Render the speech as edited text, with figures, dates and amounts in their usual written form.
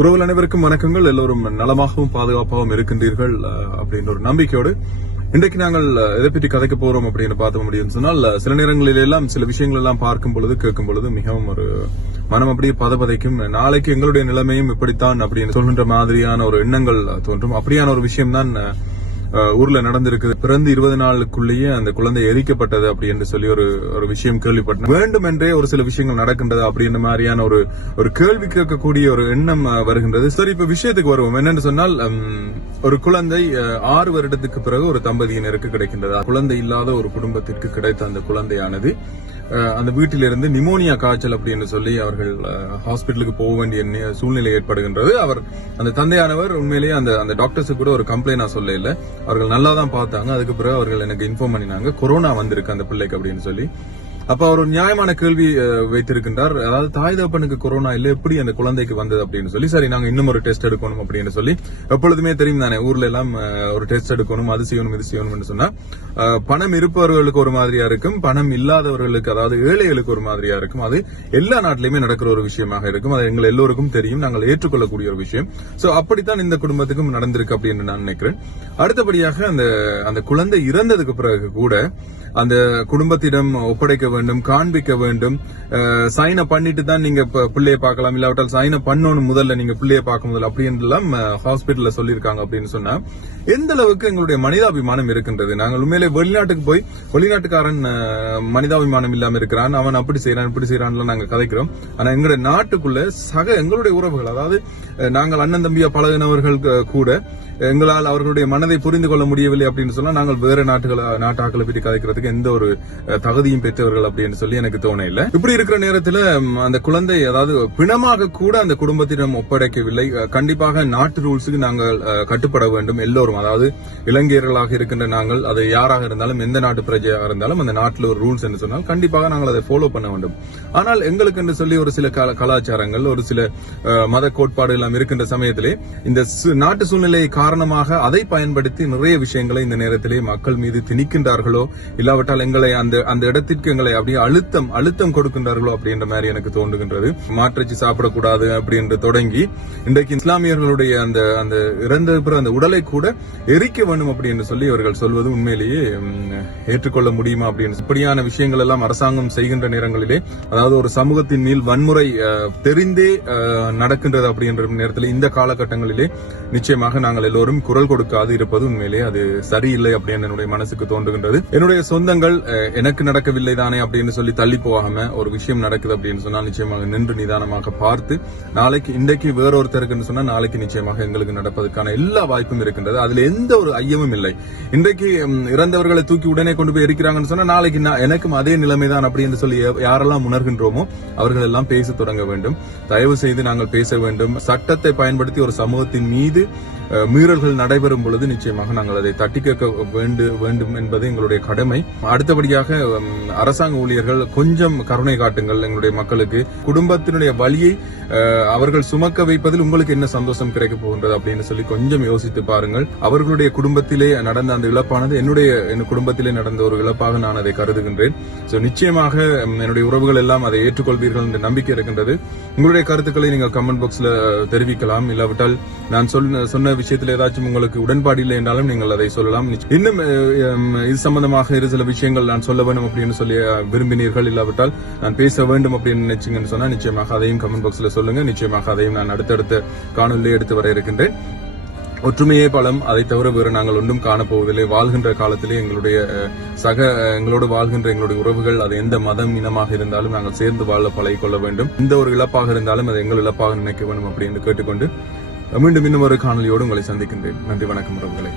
உறவுகள் அனைவருக்கும் வணக்கங்கள். எல்லோரும் நலமாகவும் பாதுகாப்பாகவும் இருக்கின்றீர்கள் அப்படின்ற ஒரு நம்பிக்கையோடு இன்றைக்கு நாங்கள் எதை பற்றி கதைக்க போறோம் அப்படின்னு பார்த்த முடியும் சொன்னால், சில நேரங்களில் எல்லாம் சில விஷயங்கள் எல்லாம் பார்க்கும் பொழுது கேட்கும் பொழுது மிகவும் ஒரு மனம் அப்படியே பதபதைக்கும். நாளைக்கு எங்களுடைய நிலைமையும் இப்படித்தான் அப்படின்னு சொல்கின்ற மாதிரியான ஒரு எண்ணங்கள் தோன்றும். அப்படியான ஒரு விஷயம் தான் ஊர்ல நடந்திருக்குது. பிறந்து 20 நாளுக்குள்ளேயே அந்த குழந்தை எரிக்கப்பட்டது அப்படி என்று சொல்லி ஒரு விஷயம் கேள்விப்பட்டேன். வேண்டும் என்றே ஒரு சில விஷயங்கள் நடக்கின்றது அப்படின்ற மாதிரியான ஒரு கேள்வி கேட்கக்கூடிய ஒரு எண்ணம் வருகின்றது. சரி, இப்ப விஷயத்துக்கு வருவோம். என்னன்னு சொன்னால், ஒரு குழந்தை 6 வருடத்துக்கு பிறகு ஒரு தம்பதியினருக்கு கிடைக்கின்றது. குழந்தை இல்லாத ஒரு குடும்பத்திற்கு கிடைத்த அந்த குழந்தையானது அந்த வீட்டிலிருந்து நிமோனியா காய்ச்சல் அப்படின்னு சொல்லி அவர்கள் ஹாஸ்பிட்டலுக்கு போக வேண்டிய சூழ்நிலை ஏற்படுகின்றது. அவர் அந்த தந்தையானவர் உண்மையிலேயே அந்த டாக்டர்ஸுக்கு கூட ஒரு கம்ப்ளைண்ட் சொல்ல இல்லை. அவர்கள் நல்லா தான் பார்த்தாங்க. அதுக்கு பிறகு அவர்கள் எனக்கு இன்ஃபார்ம் பண்ணினாங்க கொரோனா வந்திருக்கு அந்த பிள்ளைக்கு அப்படின்னு சொல்லி. அப்ப அவர் ஒரு நியாயமான கேள்வி வைத்திருக்கின்றார். அதாவது தாய் தகப்பனுக்கு கொரோனா இல்ல, எப்படி அந்த குழந்தைக்கு வந்தது அப்படின்னு சொல்லி. சரி, நாங்க இன்னும் ஒரு டெஸ்ட் எடுக்கணும் அப்படின்னு சொல்லி, எப்பொழுதுமே தெரியும் தானே ஊர்ல எல்லாம் ஒரு டெஸ்ட் எடுக்கணும், அது செய்யணும் இது செய்யணும் சொன்னா பணம் இருப்பவர்களுக்கு ஒரு மாதிரியா இருக்கும், பணம் இல்லாதவர்களுக்கு அதாவது ஏழைகளுக்கு ஒரு மாதிரியா இருக்கும். அது எல்லா நாட்டிலுமே நடக்கிற ஒரு விஷயமாக இருக்கும். அது எங்கள் எல்லோருக்கும் தெரியும், நாங்கள் ஏற்றுக்கொள்ளக்கூடிய ஒரு விஷயம். சோ அப்படித்தான் இந்த குடும்பத்துக்கும் நடந்திருக்கு அப்படின்னு நான் நினைக்கிறேன். அடுத்தபடியாக அந்த குழந்தை இறந்ததுக்கு பிறகு கூட அந்த குடும்பத்திடம் ஒப்படைக்க வேண்டும், காண்பிக்க வேண்டும். சைன் அப் பண்ணிட்டு தான் நீங்க பிள்ளைய பார்க்கலாம், இல்லாவிட்டால் சைன் அப் பண்ணணும் முதல்ல நீங்க பிள்ளைய பார்க்க முதல்ல அப்படின்றலாம் ஹாஸ்பிட்டல்ல சொல்லியிருக்காங்க. அப்படின்னு சொன்னா எந்த அளவுக்கு எங்களுடைய மனிதாபிமானம் இருக்கின்றது. நாங்கள் உண்மையிலே வெளிநாட்டுக்கு போய் வெளிநாட்டுக்காரன் மனிதாபிமானம் இல்லாம இருக்கிறான், அவன் அப்படி செய்யறான் இப்படி செய்யறான் நாங்க கதைக்கிறோம். ஆனா எங்களுடைய நாட்டுக்குள்ள எங்களுடைய உறவுகள், அதாவது நாங்கள் அண்ணன் தம்பியா பழகினவர்கள் கூட எங்களால் அவர்களுடைய மனதை புரிந்து கொள்ள முடியவில்லை அப்படின்னு சொன்னா நாங்கள் வேற நாட்டாக்களை பற்றி கதைக்கிறதுக்கு எந்த ஒரு தகுதியும் பெற்றவர்கள் அப்படின்னு சொல்லி எனக்கு தோண இல்லை. இப்படி இருக்கிற நேரத்தில் அந்த குழந்தை அதாவது பிணமாக கூட அந்த குடும்பத்திடம் ஒப்படைக்கவில்லை. கண்டிப்பாக நாட்டு ரூல்ஸுக்கு நாங்கள் கட்டுப்பட வேண்டும் எல்லோரும். அதாவது இலங்கையர்களாக இருக்கின்ற நாங்கள், அது யாராக இருந்தாலும் எந்த நாட்டு பிரஜையாக இருந்தாலும் அந்த நாட்டில் ஒரு ரூல்ஸ் என்று சொன்னால் கண்டிப்பாக நாங்கள் அதை ஃபாலோ பண்ண வேண்டும். ஆனால் எங்களுக்கு என்று சொல்லி ஒரு சில கலாச்சாரங்கள், ஒரு சில மத கோட்பாடு எல்லாம் இருக்கின்ற சமயத்திலே இந்த நாட்டு சூழ்நிலை காரணமாக அதை பயன்படுத்தி நிறைய விஷயங்களை இந்த நேரத்திலே மக்கள் மீது திணிக்கின்றார்களோ, இல்லாவிட்டால் எங்களை அந்த இடத்திற்கு எங்களை அப்படியே அழுத்தம் கொடுக்கின்றார்களோ அப்படின்ற மாதிரி எனக்கு தோன்றுகின்றது. மாற்றிச்சு சாப்பிடக்கூடாது அப்படின்னு தொடங்கி இன்றைக்கு இஸ்லாமியர்களுடைய அந்த இறந்த அந்த உடலை கூட எரிக்க வேண்டும் அப்படின்னு சொல்லி அவர்கள் சொல்வது உண்மையிலேயே ஏற்றுக்கொள்ள முடியுமா அப்படின்னு. இப்படியான விஷயங்கள் எல்லாம் அரசாங்கம் செய்கின்ற நேரங்களிலே, அதாவது ஒரு சமூகத்தின் மேல் வன்முறை தெரிந்தே நடக்கின்றது அப்படின்ற நேரத்தில் இந்த காலகட்டங்களிலே நிச்சயமாக நாங்கள் எல்லோரும் குரல் கொடுக்காது இருப்பது உண்மையிலே அது சரியில்லை அப்படின்னு என்னுடைய மனசுக்கு தோன்றுகின்றது. என்னுடைய சொந்தங்கள் எனக்கு நடக்கவில்லை தானே அப்படின்னு சொல்லி தள்ளி போகாம ஒரு விஷயம் நடக்குது அப்படின்னு சொன்னா நிச்சயமாக நின்று நிதானமாக பார்த்து, நாளைக்கு இன்றைக்கு வேறொருத்தருக்கு சொன்னா நாளைக்கு நிச்சயமாக எங்களுக்கு நடப்பதற்கான எல்லா வாய்ப்பும் இருக்கின்றது. அதுல எந்த ஒரு ஐயமும் இல்லை. இன்றைக்கு இறந்தவர்களை தூக்கி உடனே கொண்டு போய் எரிக்கிறாங்கன்னு சொன்னா நாளைக்கு எனக்கும் அதே நிலைமைதான் அப்படின்னு சொல்லி யாரெல்லாம் உணர்கின்றோமோ அவர்கள் எல்லாம் பேச தொடங்க வேண்டும். தயவு செய்து நாங்கள் பேச வேண்டும். சட்டத்தை பயன்படுத்தி ஒரு சமூகத்தின் மீது மீறல்கள் நடைபெறும் பொழுது நிச்சயமாக நாங்கள் அதை தட்டி கேட்க வேண்டும் என்பது எங்களுடைய கடமை. அடுத்தபடியாக அரசாங்க ஊழியர்கள் கொஞ்சம் கருணை காட்டுங்கள் எங்களுடைய மக்களுக்கு. குடும்பத்தினுடைய வலியை அவர்கள் சுமக்க வைப்பதில் உங்களுக்கு என்ன சந்தோஷம் கிடைக்க போகின்றது அப்படின்னு சொல்லி கொஞ்சம் யோசித்து பாருங்கள். அவர்களுடைய குடும்பத்திலே நடந்த அந்த இழப்பானது என்னுடைய குடும்பத்திலே நடந்த ஒரு இழப்பாக நான் அதை கருதுகின்றேன். நிச்சயமாக என்னுடைய உறவுகள் எல்லாம் அதை ஏற்றுக்கொள்வீர்கள் என்ற நம்பிக்கை இருக்கின்றது. உங்களுடைய கருத்துக்களை நீங்கள் கமெண்ட் பாக்ஸ்ல தெரிவிக்கலாம். இல்லாவிட்டால் நான் சொன்ன விஷயத்தில் ஏதாச்சும் உங்களுக்கு உடன்பாடு இல்லை என்றாலும் நீங்கள் அதை சொல்லலாம். இன்னும் இது சம்பந்தமாக சில விஷயங்கள் நான் சொல்ல வேண்டும் அப்படின்னு சொல்லி விரும்பினீர்கள், இல்லாவிட்டால் நான் பேச வேண்டும் அப்படின்னு நினைச்சீங்கன்னு சொன்னா நிச்சயமாக அதையும் கமெண்ட் பாக்ஸ்ல சொல்லுங்க. நிச்சயமாக அதையும் நான் அடுத்தடுத்த காணொலியை எடுத்து வர இருக்கின்றேன். ஒற்றுமையே பலம், அதை தவிர வேறு நாங்கள் ஒன்றும் காணப்போவதில்லை. வாழ்கின்ற காலத்திலே எங்களோடு வாழ்கின்ற எங்களுடைய உறவுகள், அது எந்த மதம் இனமாக இருந்தாலும் நாங்கள் சேர்ந்து வாழ பழகிக்கொள்ள வேண்டும். எந்த ஒரு இழப்பாக இருந்தாலும் அது எங்கள் இழப்பாக நினைக்க வேண்டும் அப்படின்னு கேட்டுக்கொண்டு மீண்டும் இன்னும் ஒரு காணொலியோடு உங்களை சந்திக்கின்றேன். நன்றி, வணக்கம் உறவுகளே.